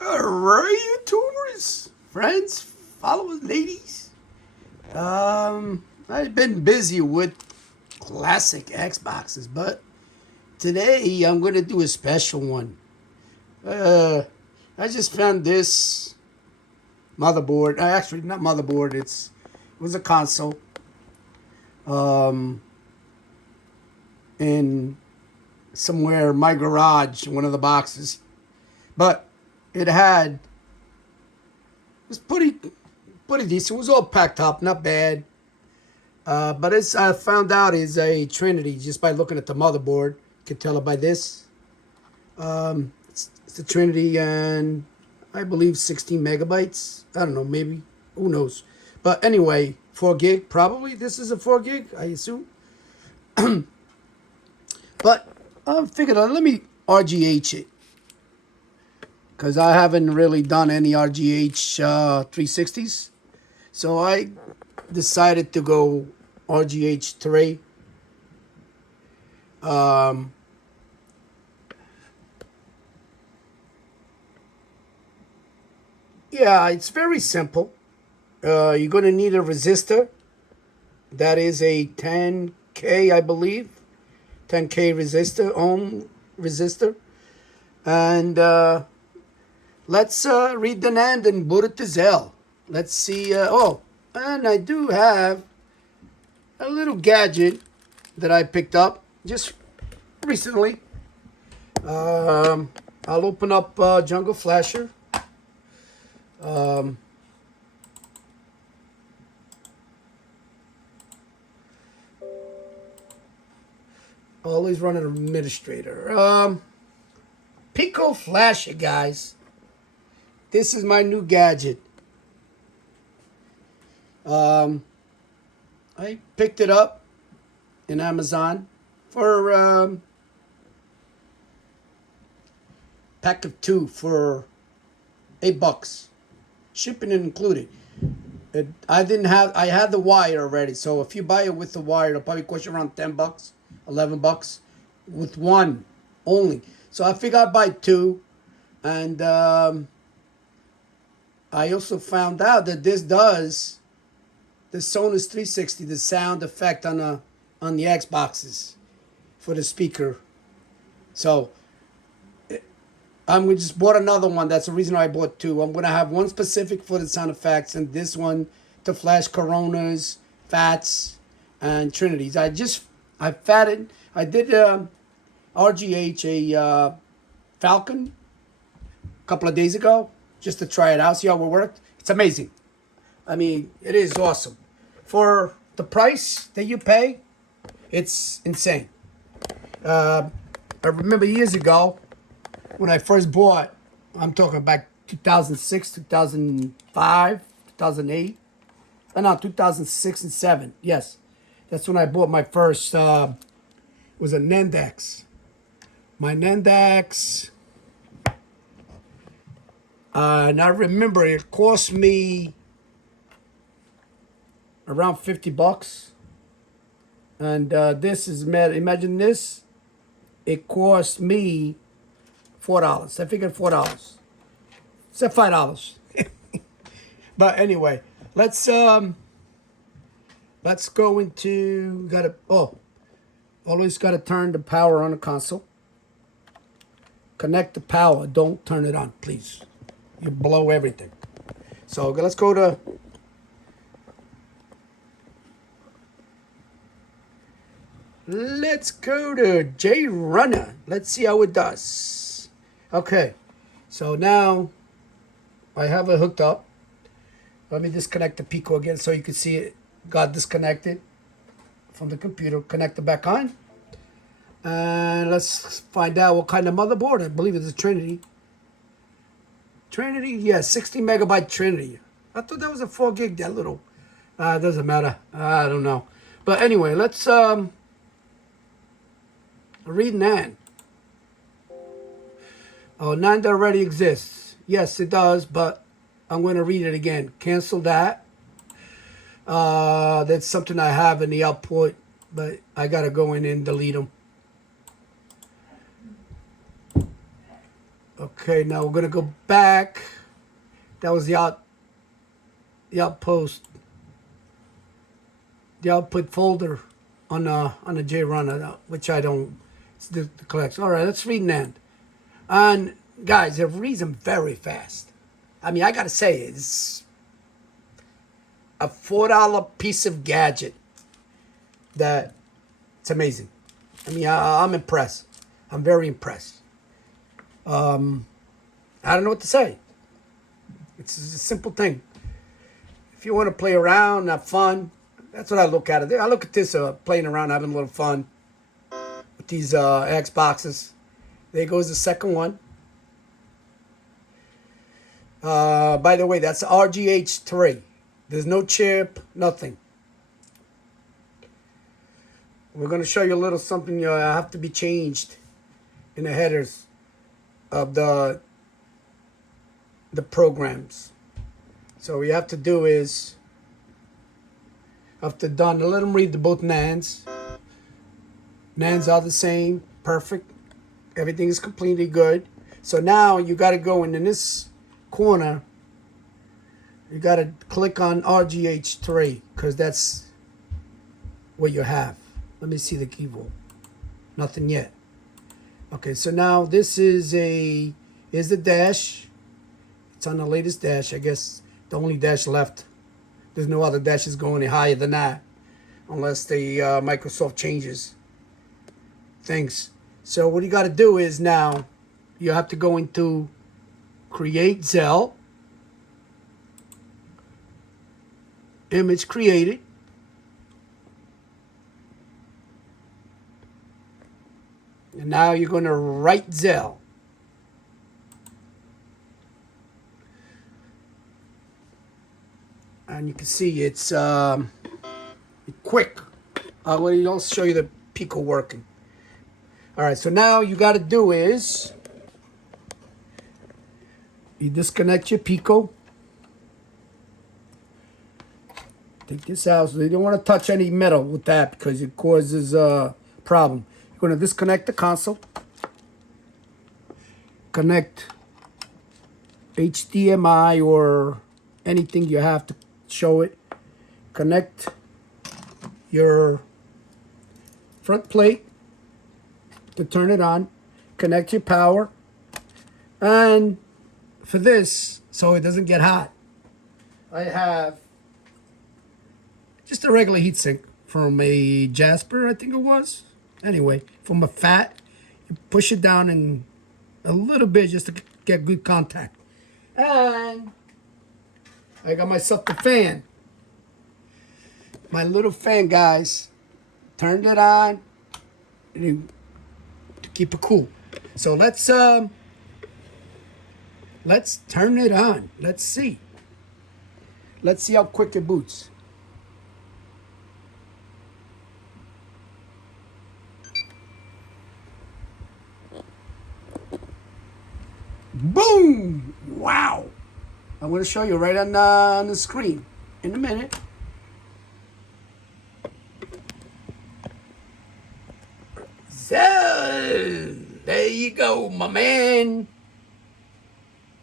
Alright, YouTubers, friends, followers, ladies. I've been busy with classic Xboxes, but today I'm gonna do a special one. Uh, I just found this motherboard. Actually, not motherboard. It was a console. Um, in somewhere in my garage, one of the boxes, but it had it was pretty decent. It was all packed up, not bad. But as I found out, is a Trinity just by looking at the motherboard. You can tell it by this. It's the Trinity, and I believe 16 megabytes. I don't know, maybe. Who knows? But anyway, 4 gig probably. This is a 4 gig, I assume. But I figured let me RGH it because I haven't really done any RGH 360s. So I decided to go RGH 3. Yeah, it's very simple. You're going to need a resistor. That is a 10K, I believe. 10K resistor, ohm resistor. And let's read the NAND and boot it to Zell. Let's see. And I do have a little gadget that I picked up just recently. I'll open up Jungle Flasher. Always run an administrator. Pico Flasher, guys. This is my new gadget. I picked it up in Amazon for pack of 2 for $8, shipping included. I had the wire already, so if you buy it with the wire, it'll probably cost you around $10, $11 with one only. So I figured I'd buy 2, and I also found out that this does the Sonos 360, the sound effect on the Xboxes for the speaker. So just bought another one. That's the reason I bought 2. I'm gonna have one specific for the sound effects, and this one to flash Coronas, Fats, and Trinities. I did RGH a Falcon a couple of days ago just to try it out, see how it worked. It's amazing. I mean, it is awesome. For the price that you pay, it's insane. I remember years ago when I first bought, I'm talking about 2006, 2005, 2008. No, 2006 and 7. Yes. That's when I bought my first, was a Nandex. My Nandex, and I remember it cost me around $50. And this is, imagine this, it cost me $4. I figured $4. Except $5. But anyway, let's go into, always gotta turn the power on the console. Connect the power, don't turn it on, please. You blow everything. So let's go to J Runner. Let's see how it does. Okay, so now I have it hooked up. Let me disconnect the Pico again so you can see it got disconnected from the computer. Connect it back on. And let's find out what kind of motherboard. I believe it's a Trinity. Trinity, yeah, 60 megabyte Trinity. I thought that was a 4 gig, that little. It doesn't matter. I don't know. But anyway, let's read NAND. Oh, NAND already exists. Yes, it does, but I'm going to read it again. Cancel that. That's something I have in the output, but I got to go in and delete them. Okay, now we're gonna go back. That was the outpost, the output folder on the JRunner, which I don't. It's the collects. All right, let's read NAND. And guys, it reads them very fast. I mean, I gotta say, it's a $4 piece of gadget that it's amazing. I mean, I'm impressed. I'm very impressed. I don't know what to say. It's a simple thing. If you want to play around, have fun, that's what I look at it. I look at this playing around, having a little fun with these Xboxes. There goes the second one. By the way, that's RGH 3. There's no chip, nothing. We're going to show you a little something have to be changed in the headers of the programs. So what you have to do is, after done, let them read the both NANDs. NANDs are the same, perfect. Everything is completely good. So now you got to go in this corner. You got to click on RGH 3 because that's what you have. Let me see the keyboard. Nothing yet. Okay, so now this is the dash. It's on the latest dash. I guess the only dash left. There's no other dashes going any higher than that, unless the Microsoft changes things. So what you got to do is now you have to go into Create Cell, image created. And now you're going to write Zell. And you can see it's quick. I'll show you the Pico working. All right, so now you got to do is you disconnect your Pico. Take this out. So you don't want to touch any metal with that because it causes a problem. You're going to disconnect the console. Connect HDMI or anything you have to show it. Connect your front plate to turn it on. Connect your power. And for this, so it doesn't get hot, I have just a regular heatsink from a Jasper, I think it was. Anyway, from a fat, you push it down in a little bit just to get good contact. And I got myself the fan. My little fan, guys. Turned it on to keep it cool. So let's turn it on. Let's see. Let's see how quick it boots. Boom! Wow! I'm going to show you right on the screen in a minute. So, there you go, my man.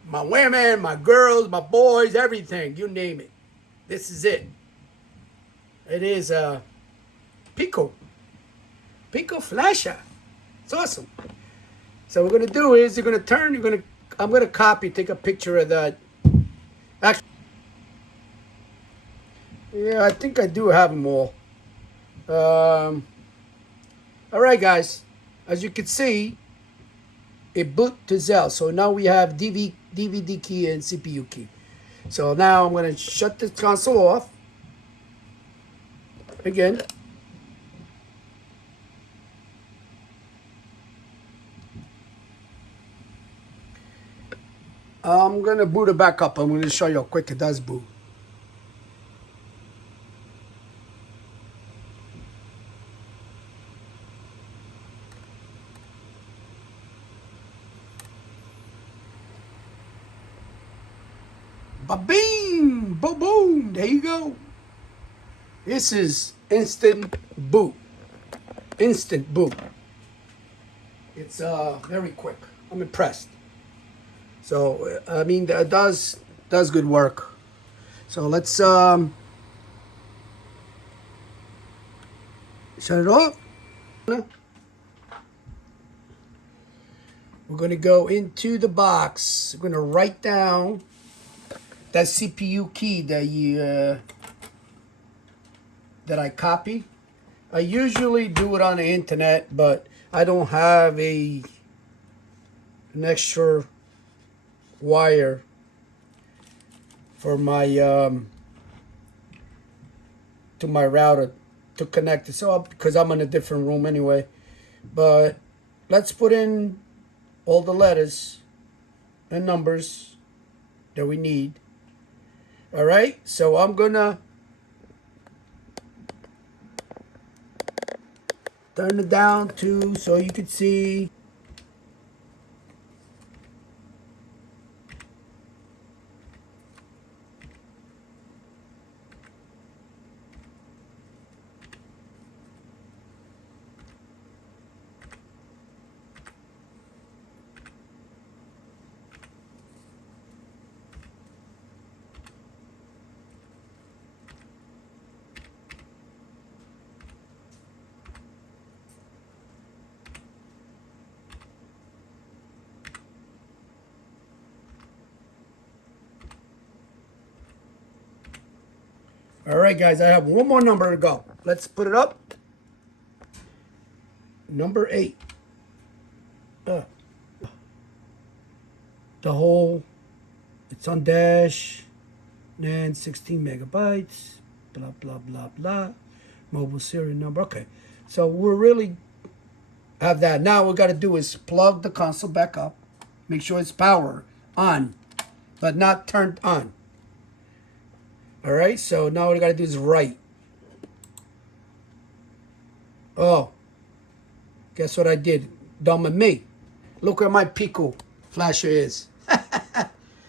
My women, my girls, my boys, everything. You name it. This is it. It is a Pico flasher. It's awesome. So what we're going to do is I'm going to copy, take a picture of that. Actually, yeah, I think I do have them all. All right, guys. As you can see, it boot to Zell. So now we have DVD key and CPU key. So now I'm going to shut this console off. Again. I'm going to boot it back up. I'm going to show you how quick it does boot. Ba-bing! Boom! There you go. This is instant boot. Instant boot. It's very quick. I'm impressed. So I mean, it does good work. So let's shut it off. We're going to go into the box. We're going to write down that CPU key that I copy. I usually do it on the internet, but I don't have an extra wire for my to my router to connect it. So because I'm in a different room anyway, but let's put in all the letters and numbers that we need. All right, so I'm gonna turn it down to so you can see. All right, guys, I have one more number to go. Let's put it up. Number 8. The whole, it's on dash, NAND 16 megabytes, blah, blah, blah, blah. Mobile serial number. Okay, so we're really have that. Now what we got to do is plug the console back up. Make sure it's power on, but not turned on. All right, so now what we got to do is write. Oh, guess what I did? Dumb of me. Look where my Pico flasher is.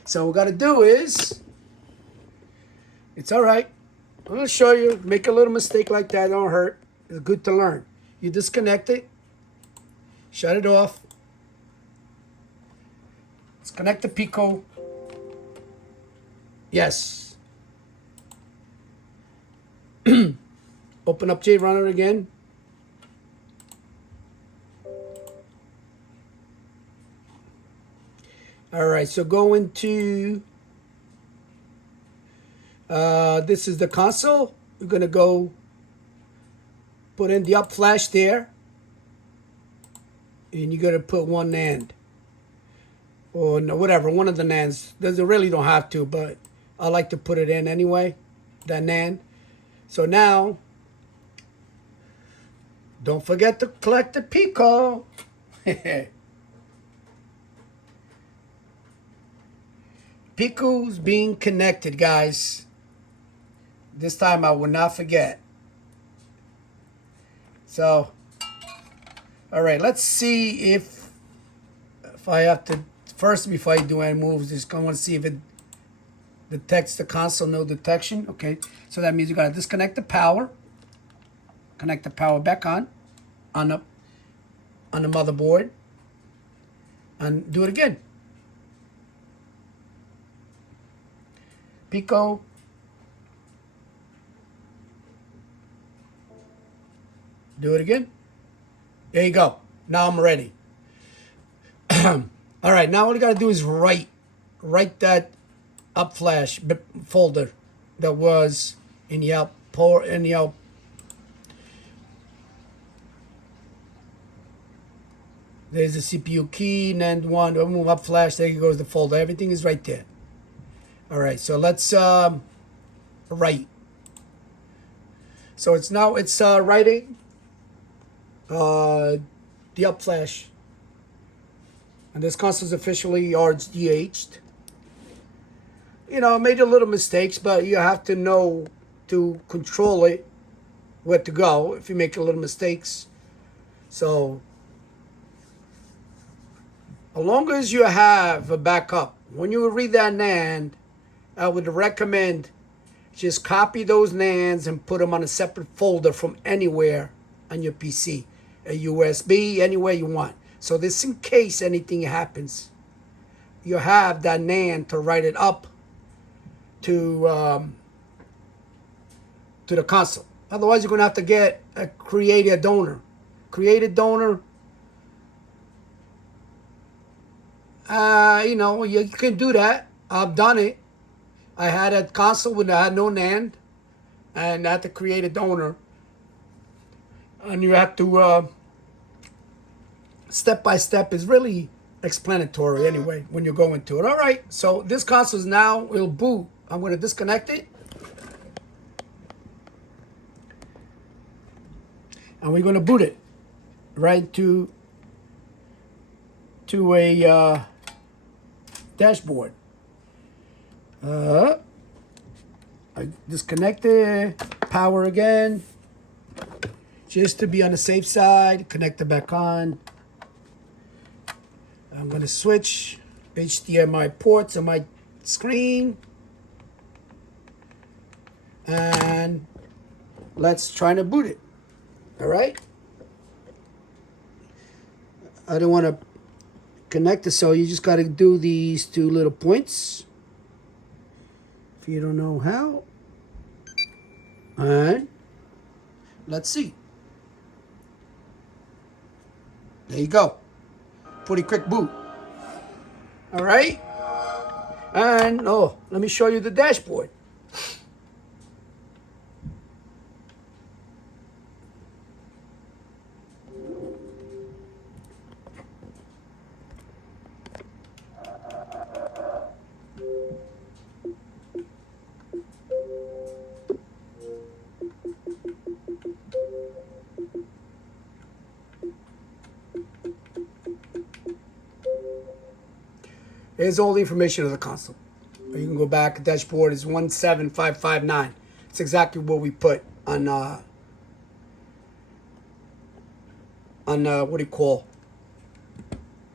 So what we got to do is, it's all right. I'm going to show you. Make a little mistake like that. Don't hurt. It's good to learn. You disconnect it. Shut it off. Let's connect the Pico. Yes. Open up JRunner again. All right, so go into, this is the console. We're going to go put in the up flash there. And you're going to put one NAND. Or no, whatever, one of the NANDs. They really don't have to, but I like to put it in anyway, that NAND. So now, don't forget to collect the Pico. Pico's being connected, guys. This time I will not forget. So, all right, let's see if I have to, first before I do any moves, just I want to see if it detects the console, no detection. Okay, so that means you got to disconnect the power, connect the power back on the motherboard, and do it again. Pico. Do it again. There you go. Now I'm ready. All right, now what you got to do is write that up flash folder that was in the out. There's the CPU key, NAND 1, move up flash, there goes the folder. Everything is right there. All right, so let's write. So it's writing the up flash. And this console is officially RGH'd. You know, I made a little mistakes, but you have to know to control it, where to go if you make a little mistakes. So, as long as you have a backup, when you read that NAND, I would recommend just copy those NANDs and put them on a separate folder from anywhere on your PC, a USB, anywhere you want. So this in case anything happens, you have that NAND to write it up to the console. Otherwise, you're going to have to create a donor. Create a donor. You know, you can do that. I've done it. I had a console when I had no NAND, and I had to create a donor. And you have to, step by step is really explanatory anyway when you go into it. All right, so this console is now, it'll boot. I'm going to disconnect it. And we're going to boot it right to a dashboard. I disconnected, power again, just to be on the safe side. Connect it back on. I'm going to switch HDMI ports on my screen. And let's try to boot it. All right. I don't want to connect it, so you just got to do these two little points. If you don't know how. All right. Let's see. There you go. Pretty quick boot. All right. And, oh, let me show you the dashboard. Here's all the information of the console. You can go back. The dashboard is 17559. It's exactly what we put on what do you call?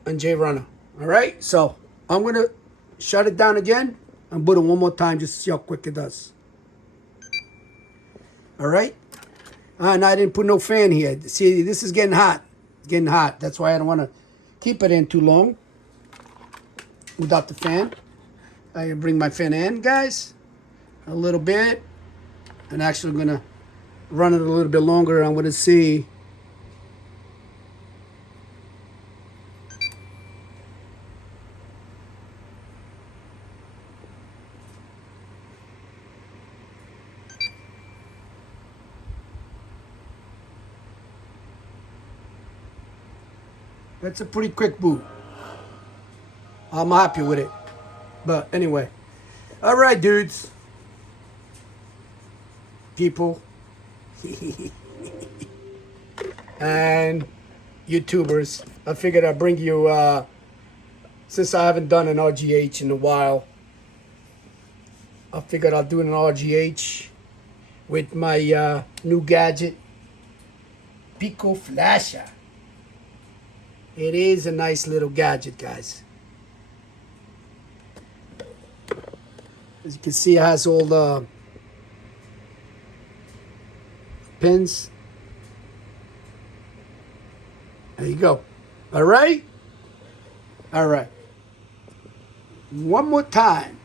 On JRunner. All right. So I'm gonna shut it down again and boot it one more time just to see how quick it does. All right. And I didn't put no fan here. See, this is getting hot. It's getting hot. That's why I don't want to keep it in too long without the fan. I can bring my fan in, guys, a little bit. And actually I'm going to run it a little bit longer. I'm going to see. That's a pretty quick boot. I'm happy with it. But anyway. All right, dudes. People. And YouTubers. I figured I'd bring you, since I haven't done an RGH in a while, I figured I'll do an RGH with my new gadget, Pico Flasher. It is a nice little gadget, guys. As you can see, it has all the pins. There you go. All right? All right. One more time.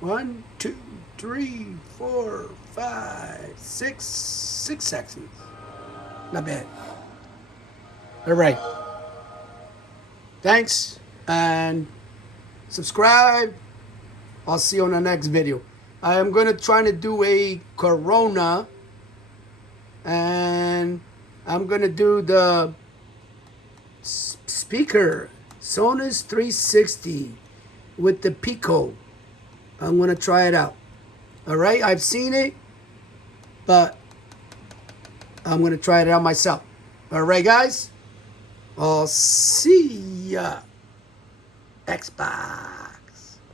One, two, three, 4, 5, 6 seconds. Not bad. All right. Thanks and subscribe. I'll see you on the next video. I am going to try to do a Corona, and I'm going to do the speaker Sonos 360 with the Pico. I'm going to try it out. All right, I've seen it, but I'm going to try it out myself. All right, guys, I'll see ya. Xbox.